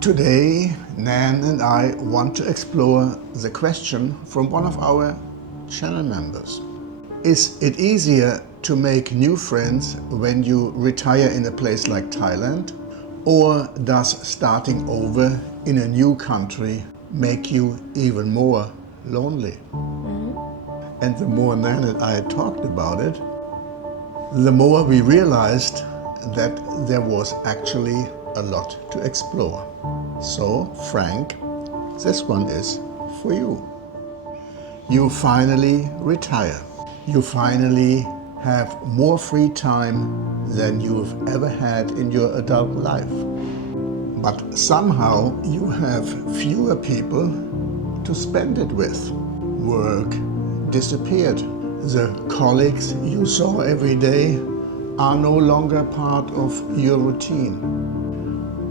Today, Nann and I want to explore the question from one of our channel members. Is it easier to make new friends when you retire in a place like Thailand? Or does starting over in a new country make you even more lonely? And the more Nann and I talked about it, the more we realized that there was actually a lot to explore. So, Frank, this one is for you. You finally retire. You finally have more free time than you've ever had in your adult life. But somehow you have fewer people to spend it with. Work disappeared. The colleagues you saw every day are no longer part of your routine.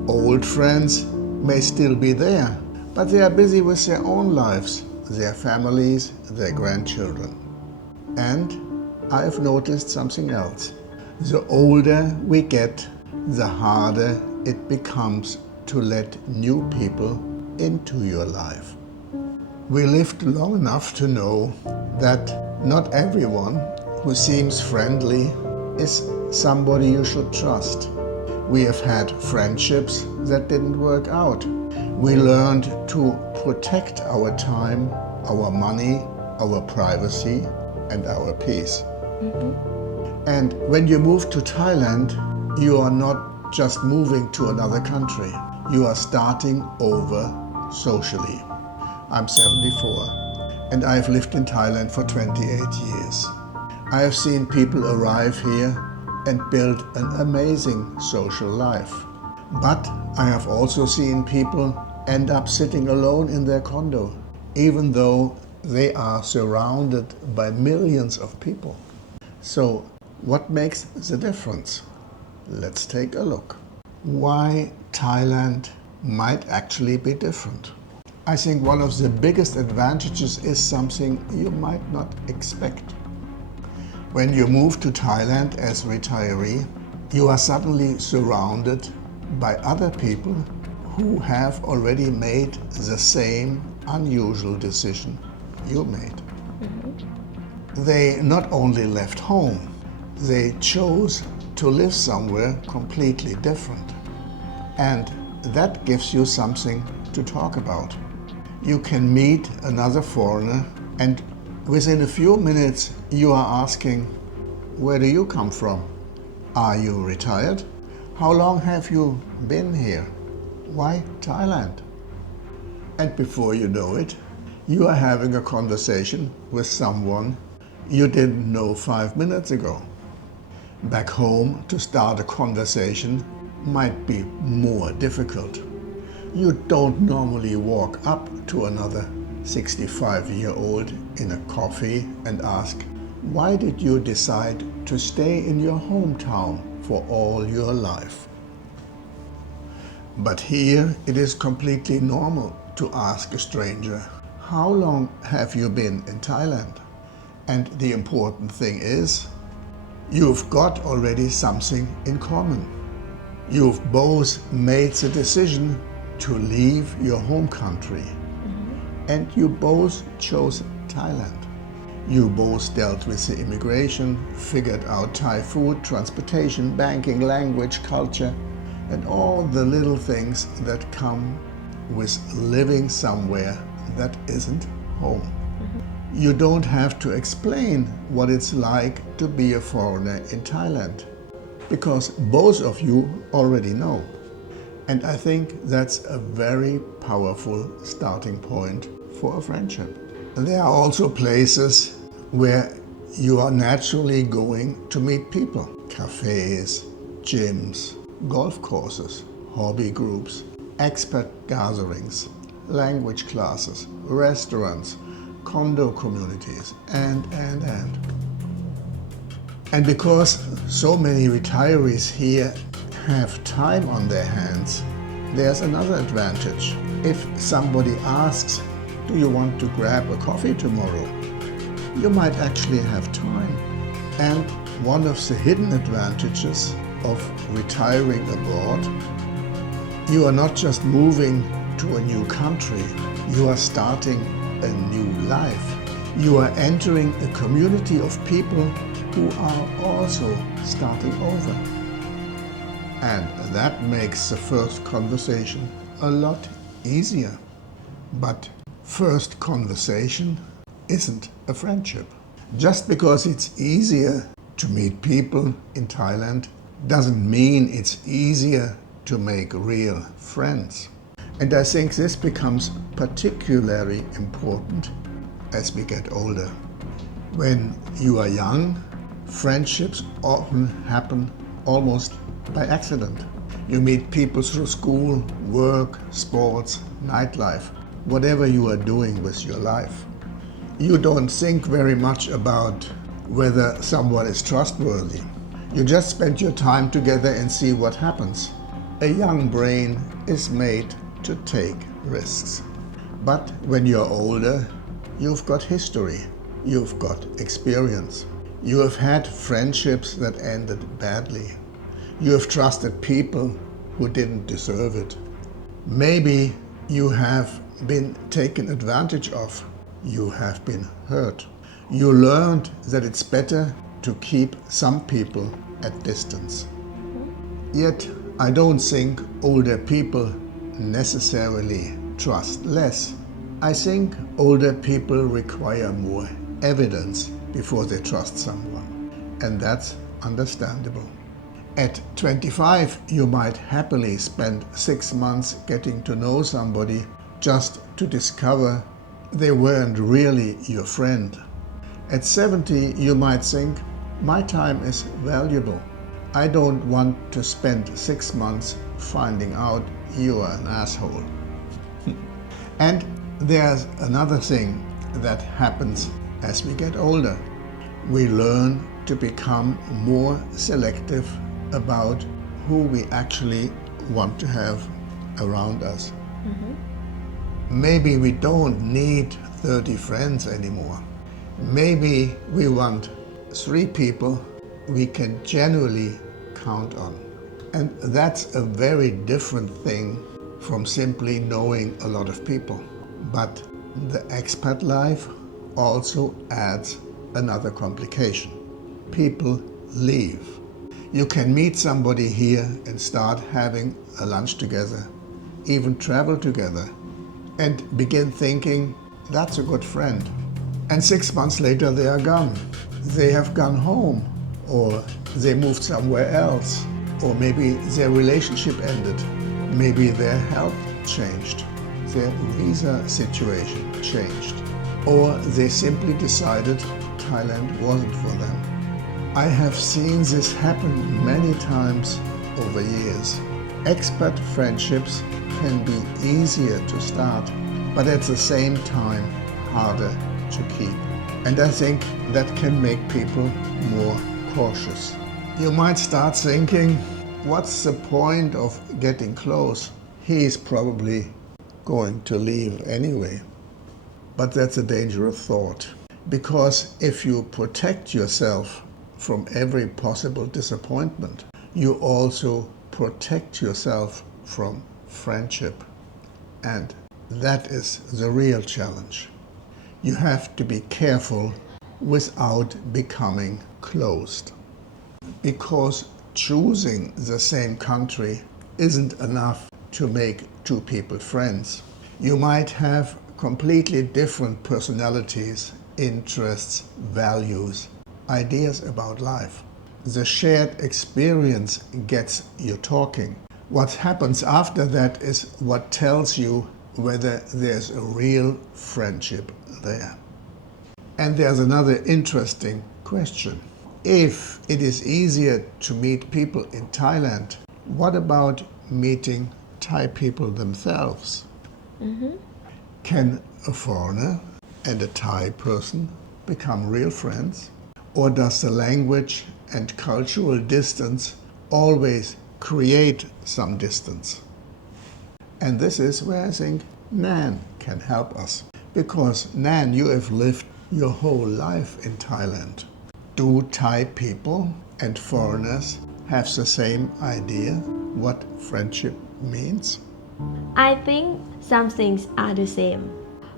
Old friends may still be there, but they are busy with their own lives, their families, their grandchildren. And I've noticed something else. The older we get, the harder it becomes to let new people into your life. We lived long enough to know that not everyone who seems friendly is somebody you should trust. We have had friendships that didn't work out. We learned to protect our time, our money, our privacy, and our peace. And when you move to Thailand, you are not just moving to another country. You are starting over socially. I'm 74 and I've lived in Thailand for 28 years. I have seen people arrive here and build an amazing social life. But I have also seen people end up sitting alone in their condo, even though they are surrounded by millions of people. So, what makes the difference? Let's take a look. Why Thailand might actually be different. I think one of the biggest advantages is something you might not expect. When you move to Thailand as retiree, you are suddenly surrounded by other people who have already made the same unusual decision you made. They not only left home, they chose to live somewhere completely different. And that gives you something to talk about. You can meet another foreigner and within a few minutes you are asking, where do you come from? Are you retired? How long have you been here? Why Thailand? And before you know it, you are having a conversation with someone you didn't know 5 minutes ago. Back home, to start a conversation might be more difficult. You don't normally walk up to another 65-year-old in a coffee and ask, why did you decide to stay in your hometown for all your life? But here it is completely normal to ask a stranger, how long have you been in Thailand? And the important thing is, you've got already something in common. You've both made the decision to leave your home country. And you both chose Thailand. You both dealt with the immigration, figured out Thai food, transportation, banking, language, culture, and all the little things that come with living somewhere that isn't home. You don't have to explain what it's like to be a foreigner in Thailand, because both of you already know. And I think that's a very powerful starting point for a friendship. There are also places where you are naturally going to meet people. Cafes, gyms, golf courses, hobby groups, expat gatherings, language classes, restaurants, condo communities, and. And because so many retirees here have time on their hands, there's another advantage. If somebody asks, do you want to grab a coffee tomorrow? You might actually have time. And one of the hidden advantages of retiring abroad You are not just moving to a new country, you are starting a new life. You are entering a community of people who are also starting over. And that makes the first conversation a lot easier. But first conversation isn't a friendship. Just because it's easier to meet people in Thailand doesn't mean it's easier to make real friends. And I think this becomes particularly important as we get older. When you are young, friendships often happen almost by accident. You meet people through school, work, sports, nightlife, whatever you are doing with your life. You don't think very much about whether someone is trustworthy. You just spend your time together and see what happens. A young brain is made to take risks. But when you're older, you've got history, you've got experience. You have had friendships that ended badly. You have trusted people who didn't deserve it. Maybe you have been taken advantage of. You have been hurt. You learned that it's better to keep some people at distance. Yet, I don't think older people necessarily trust less. I think older people require more evidence before they trust someone, and that's understandable. At 25, you might happily spend 6 months getting to know somebody just to discover they weren't really your friend. At 70, you might think, my time is valuable. I don't want to spend 6 months finding out you are an asshole. And there's another thing that happens as we get older. We learn to become more selective about who we actually want to have around us. Maybe we don't need 30 friends anymore. Maybe we want 3 people we can genuinely count on. And that's a very different thing from simply knowing a lot of people. But the expat life also adds another complication. People leave. You can meet somebody here and start having a lunch together, even travel together, and begin thinking, that's a good friend. And 6 months later they are gone. They have gone home, or they moved somewhere else, or maybe their relationship ended. Maybe their health changed, their visa situation changed, or they simply decided Thailand wasn't for them. I have seen this happen many times over years. Expat friendships can be easier to start, but at the same time harder to keep. And I think that can make people more cautious. You might start thinking, what's the point of getting close? He's probably going to leave anyway. But that's a dangerous thought, because if you protect yourself from every possible disappointment, you also protect yourself from friendship. And that is the real challenge. You have to be careful without becoming closed. Because choosing the same country isn't enough to make 2 people friends. You might have completely different personalities, interests, values, ideas about life. The shared experience gets you talking. What happens after that is what tells you whether there's a real friendship there. And there's another interesting question. If it is easier to meet people in Thailand, what about meeting Thai people themselves? Can a foreigner and a Thai person become real friends? Or does the language and cultural distance always create some distance? And this is where I think Nann can help us. Because Nann, you have lived your whole life in Thailand. Do Thai people and foreigners have the same idea what friendship means? I think some things are the same,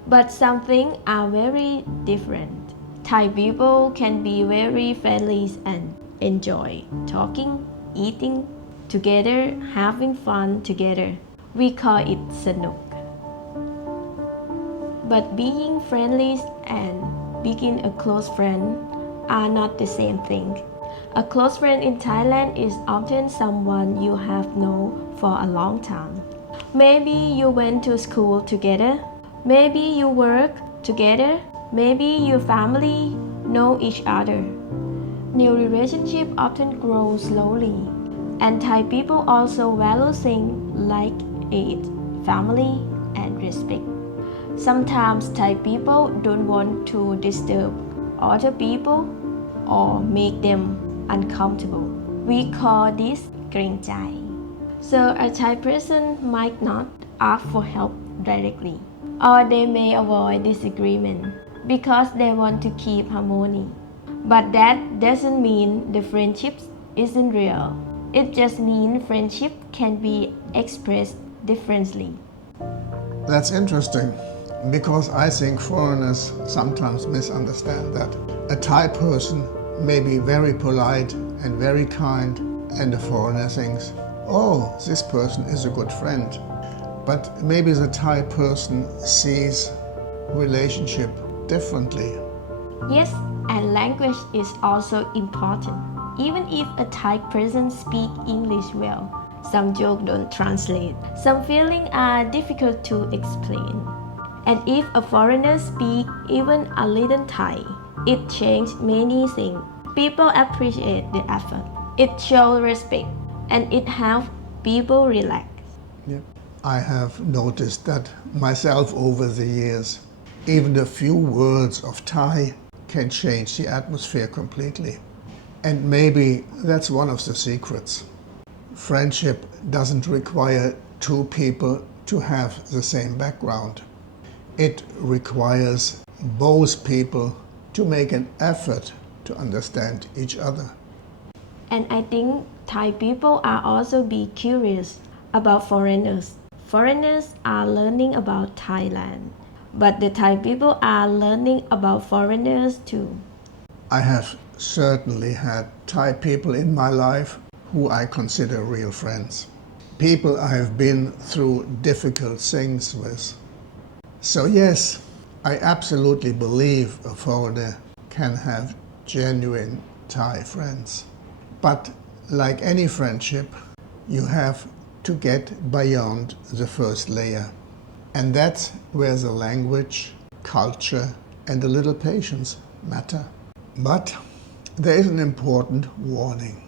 but some things are very different. Thai people can be very friendly and enjoy talking, eating together, having fun together. We call it sanuk. But being friendly and being a close friend are not the same thing. A close friend in Thailand is often someone you have known for a long time. Maybe you went to school together, maybe you work together, maybe your family know each other. New relationship often grow slowly, and Thai people also value things like age, family, and respect. Sometimes Thai people don't want to disturb other people or make them uncomfortable. We call this เกรงใจ. So a Thai person might not ask for help directly, or they may avoid disagreement because they want to keep harmony. But that doesn't mean the friendship isn't real. It just means friendship can be expressed differently. That's interesting, because I think foreigners sometimes misunderstand that. A Thai person may be very polite and very kind, and the foreigner thinks, oh, this person is a good friend. But maybe the Thai person sees relationship differently. Yes, and language is also important. Even if a Thai person speaks English well, some jokes don't translate. Some feelings are difficult to explain. And if a foreigner speaks even a little Thai, it changes many things. People appreciate the effort. It shows respect, and it helps people relax. Yep. I have noticed that myself over the years. Even a few words of Thai can change the atmosphere completely. And maybe that's one of the secrets. Friendship doesn't require two people to have the same background. It requires both people to make an effort to understand each other. And I think Thai people are also be curious about foreigners. Foreigners are learning about Thailand, but the Thai people are learning about foreigners too. I have certainly had Thai people in my life who I consider real friends. People I have been through difficult things with. So yes, I absolutely believe a foreigner can have genuine Thai friends. But like any friendship, you have to get beyond the first layer. And that's where the language, culture, and a little patience matter. But there is an important warning.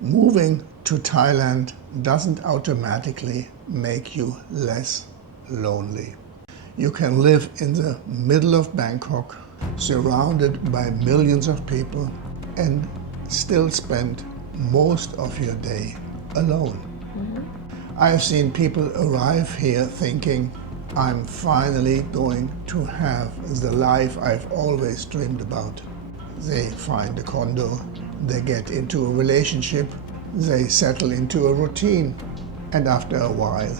Moving to Thailand doesn't automatically make you less lonely. You can live in the middle of Bangkok, surrounded by millions of people, and still spend most of your day alone. I have seen people arrive here thinking, I'm finally going to have the life I've always dreamed about. They find a condo, they get into a relationship, they settle into a routine, and after a while,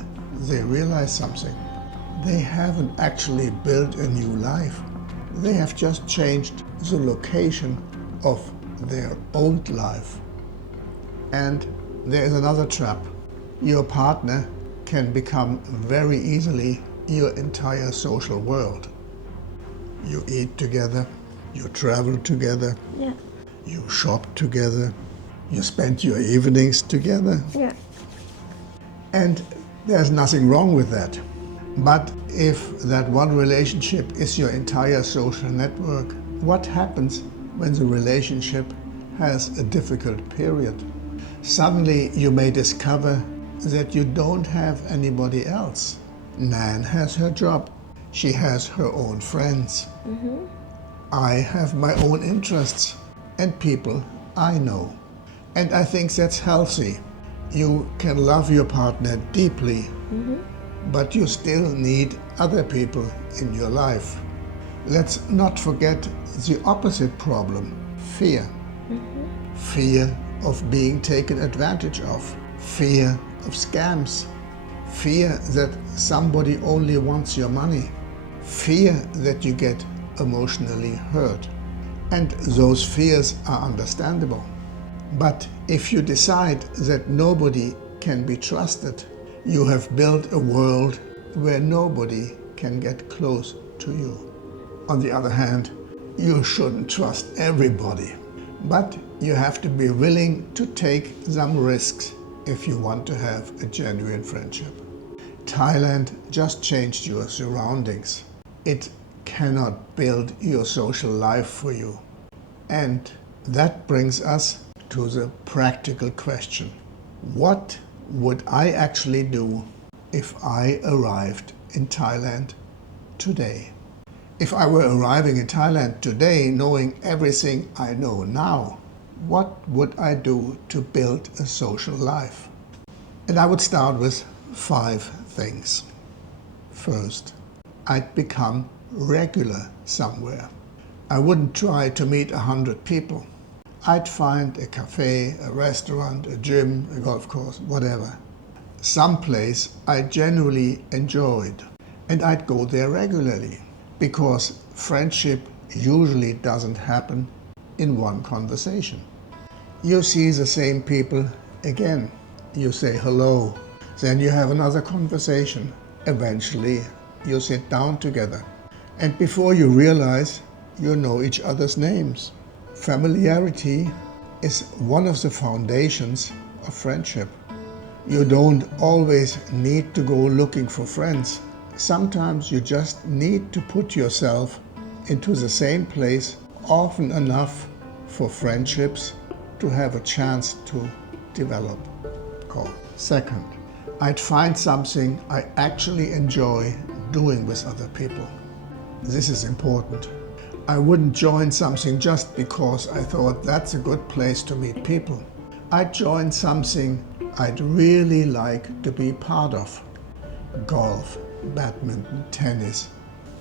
they realize something. They haven't actually built a new life. They have just changed the location of their old life. And there is another trap. Your partner can become very easily your entire social world. You eat together, you travel together, Yeah. you shop together, you spend your evenings together. Yeah. And there's nothing wrong with that. But if that one relationship is your entire social network, what happens when the relationship has a difficult period? Suddenly you may discover that you don't have anybody else. Nann has her job. She has her own friends. I have my own interests and people I know. And I think that's healthy. You can love your partner deeply, but you still need other people in your life. Let's not forget the opposite problem, fear. Fear of being taken advantage of, fear of scams, fear that somebody only wants your money, fear that you get emotionally hurt. And those fears are understandable. But if you decide that nobody can be trusted, you have built a world where nobody can get close to you. On the other hand, you shouldn't trust everybody, but you have to be willing to take some risks if you want to have a genuine friendship. Thailand just changed your surroundings. It cannot build your social life for you. And that brings us to the practical question. What would I actually do if I arrived in Thailand today? If I were arriving in Thailand today knowing everything I know now, what would I do to build a social life? And I would start with 5 things. First, I'd become regular somewhere. I wouldn't try to meet 100 people. I'd find a cafe, a restaurant, a gym, a golf course, whatever. Some place I genuinely enjoyed, and I'd go there regularly, because friendship usually doesn't happen in one conversation. You see the same people again. You say hello, then you have another conversation. Eventually, you sit down together. And before you realize, you know each other's names. Familiarity is one of the foundations of friendship. You don't always need to go looking for friends. Sometimes you just need to put yourself into the same place often enough for friendships to have a chance to develop. Second, I'd find something I actually enjoy doing with other people. This is important. I wouldn't join something just because I thought that's a good place to meet people. I'd join something I'd really like to be part of. Golf, badminton, tennis,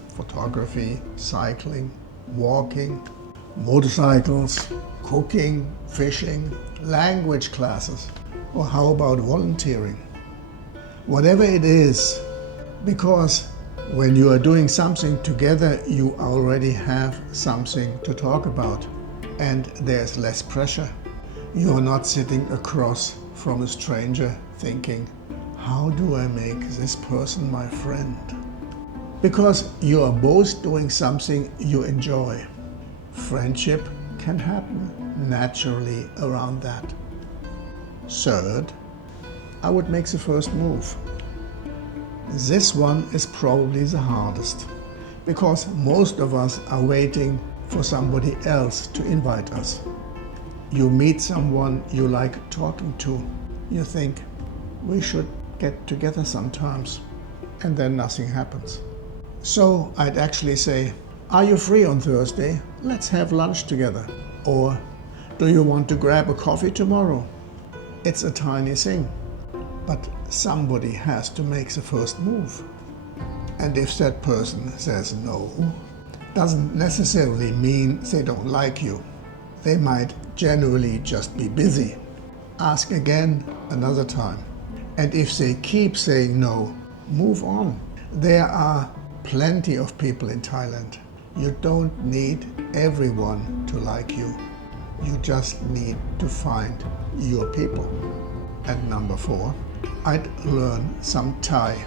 photography, cycling, walking, motorcycles, cooking, fishing, language classes, or how about volunteering? Whatever it is, because when you are doing something together, you already have something to talk about, and there's less pressure. You are not sitting across from a stranger thinking, how do I make this person my friend? Because you are both doing something you enjoy. Friendship can happen naturally around that. Third, I would make the first move. This one is probably the hardest, because most of us are waiting for somebody else to invite us. You meet someone you like talking to, you think, we should get together sometimes, and then nothing happens. So I'd actually say, are you free on Thursday? Let's have lunch together. Or, do you want to grab a coffee tomorrow? It's a tiny thing, but somebody has to make the first move. And if that person says no, doesn't necessarily mean they don't like you. They might generally just be busy. Ask again another time. And if they keep saying no, move on. There are plenty of people in Thailand. You don't need everyone to like you. You just need to find your people. And number 4, I'd learn some Thai.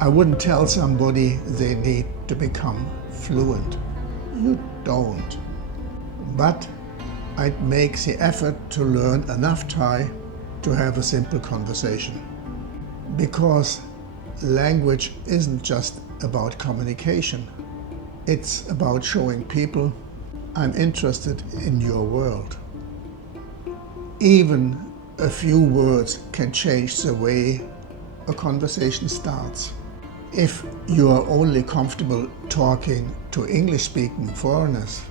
I wouldn't tell somebody they need to become fluent. You don't. But I'd make the effort to learn enough Thai to have a simple conversation. Because language isn't just about communication. It's about showing people I'm interested in your world. Even a few words can change the way a conversation starts. If you are only comfortable talking to English-speaking foreigners,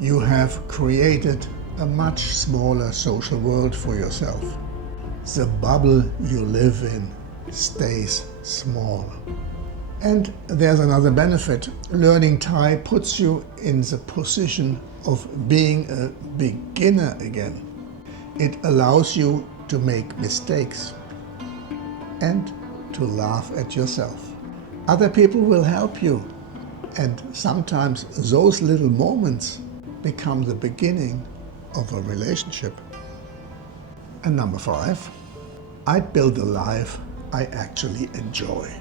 you have created a much smaller social world for yourself. The bubble you live in stays small. And there's another benefit. Learning Thai puts you in the position of being a beginner again. It allows you to make mistakes and to laugh at yourself. Other people will help you, and sometimes those little moments become the beginning of a relationship. And number 5, I'd build a life I actually enjoy.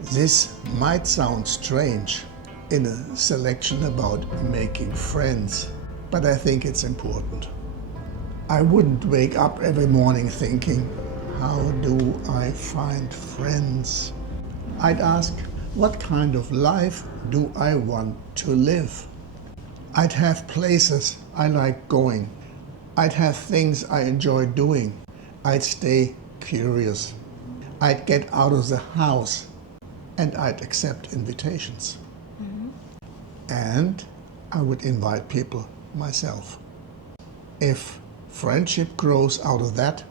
This might sound strange in a selection about making friends, but I think it's important. I wouldn't wake up every morning thinking, how do I find friends? I'd ask, what kind of life do I want to live? I'd have places I like going. I'd have things I enjoy doing. I'd stay curious. I'd get out of the house, and I'd accept invitations. And I would invite people myself. If friendship grows out of that,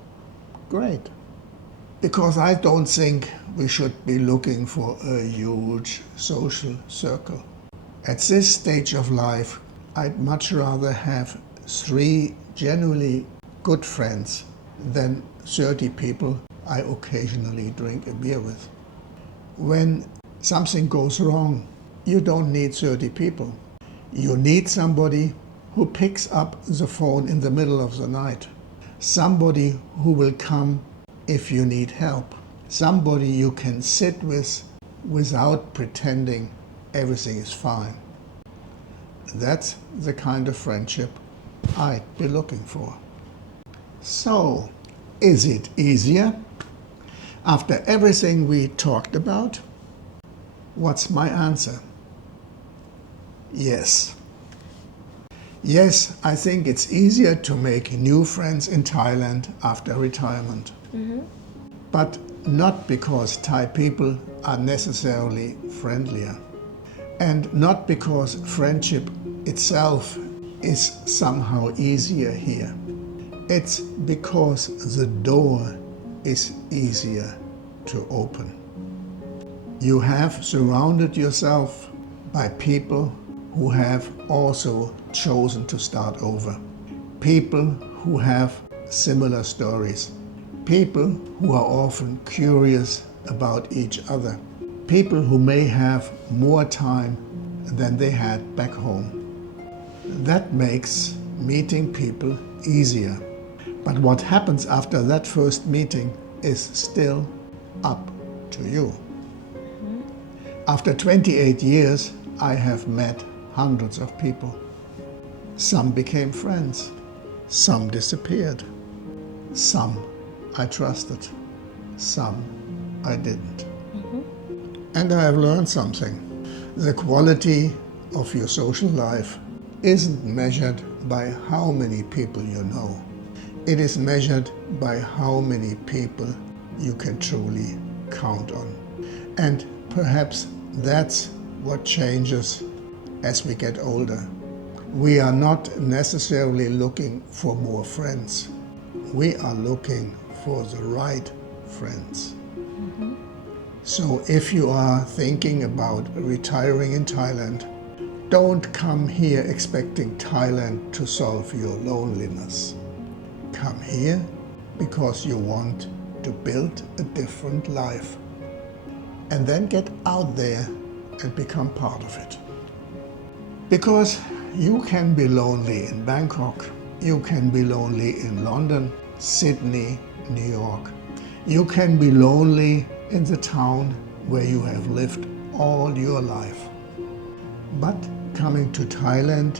great. Because I don't think we should be looking for a huge social circle. At this stage of life, I'd much rather have 3 genuinely good friends than 30 people I occasionally drink a beer with. When something goes wrong, you don't need 30 people. You need somebody who picks up the phone in the middle of the night. Somebody who will come if you need help. Somebody you can sit with without pretending everything is fine. That's the kind of friendship I'd be looking for. So, is it easier? After everything we talked about, what's my answer? Yes. Yes, I think it's easier to make new friends in Thailand after retirement. But not because Thai people are necessarily friendlier. And not because friendship itself is somehow easier here. It's because the door is easier to open. You have surrounded yourself by people who have also chosen to start over. People who have similar stories. People who are often curious about each other. People who may have more time than they had back home. That makes meeting people easier. But what happens after that first meeting is still up to you. After 28 years, I have met hundreds of people. Some became friends. Some disappeared. Some I trusted. Some I didn't. And I have learned something. The quality of your social life isn't measured by how many people you know. It is measured by how many people you can truly count on. And perhaps that's what changes as we get older. We are not necessarily looking for more friends. We are looking for the right friends. So if you are thinking about retiring in Thailand, don't come here expecting Thailand to solve your loneliness. Come here because you want to build a different life. And then get out there and become part of it. Because you can be lonely in Bangkok, you can be lonely in London, Sydney, New York. You can be lonely in the town where you have lived all your life. But coming to Thailand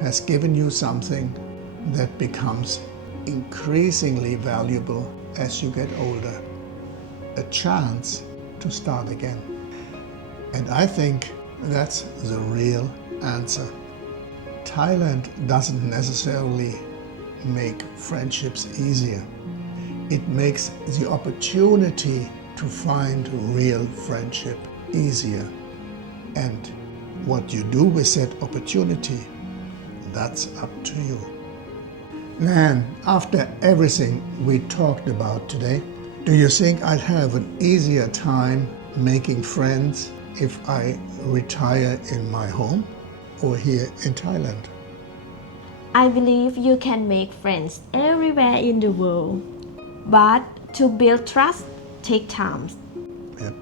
has given you something that becomes increasingly valuable as you get older. A chance to start again. And I think that's the real answer. Thailand doesn't necessarily make friendships easier. It makes the opportunity to find real friendship easier. And what you do with that opportunity, that's up to you. Nann, after everything we talked about today, do you think I'd have an easier time making friends if I retire in my home or here in Thailand? I believe you can make friends everywhere in the world, but to build trust take time. Yep.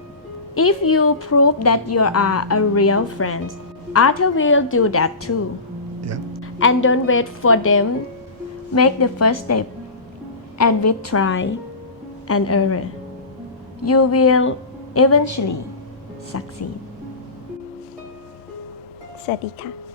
If you prove that you are a real friend, others will do that too. Yeah. And don't wait for them. Make the first step. And with try and error, you will eventually succeed. สวัสดีค่ะ